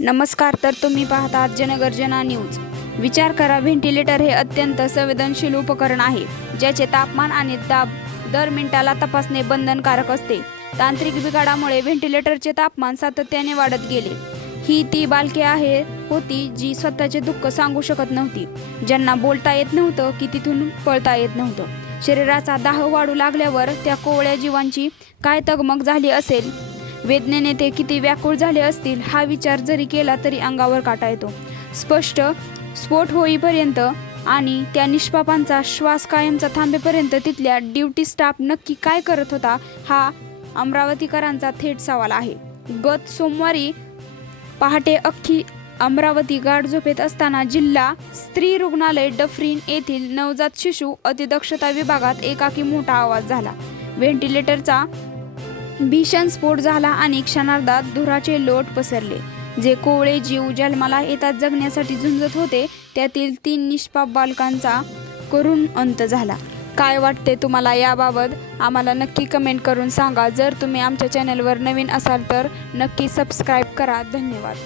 नमस्कार. तर तुम्ही पाहतात जनगर्जना न्यूज. विचार करा, व्हेंटिलेटर हे अत्यंत संवेदनशील उपकरण आहे, ज्याचे तापमान आणि दाब दर मिनिटाला तपासणे बंधनकारक असते. तांत्रिक बिघाडामुळे व्हेंटिलेटरचे तापमान सातत्याने वाढत गेले. ही ती बालके होती जी स्वतःचे दुःख सांगू शकत नव्हती, ज्यांना बोलता येत नव्हतं की तिथून पळता येत नव्हतं. शरीराचा दाह वाढू लागल्यावर त्या कोवळ्या जीवांची काय तगमग झाली असेल, वेदनेने ते किती व्याकुळ झाले असतील, हा विचार जरी केला तरी अंगावर काटा येतो. स्फोट होईपर्यंत आणि त्या निष्पापांचा श्वास कायमचा थांबेपर्यंत तिथल्या ड्युटी स्टाफ नक्की काय करत होता, हा अमरावतीकरांचा थेट सवाल आहे. गत सोमवारी पहाटे अख्खी अमरावती गाढ झोपेत असताना जिल्हा स्त्री रुग्णालय डफरीन येथील नवजात शिशु अतिदक्षता विभागात एकाकी मोठा आवाज झाला. व्हेंटिलेटरचा भीषण स्फोट झाला आणि क्षणार्धात धुराचे लोट पसरले. जे कोवळे जीव जन्माला येतात जगण्यासाठी झुंजत होते, त्यातील 3 निष्पाप बालकांचा करुण अंत झाला. काय वाटते तुम्हाला याबाबत? आम्हाला नक्की कमेंट करून सांगा. जर तुम्ही आमच्या चॅनलवर नवीन असाल तर नक्की सबस्क्राईब करा. धन्यवाद.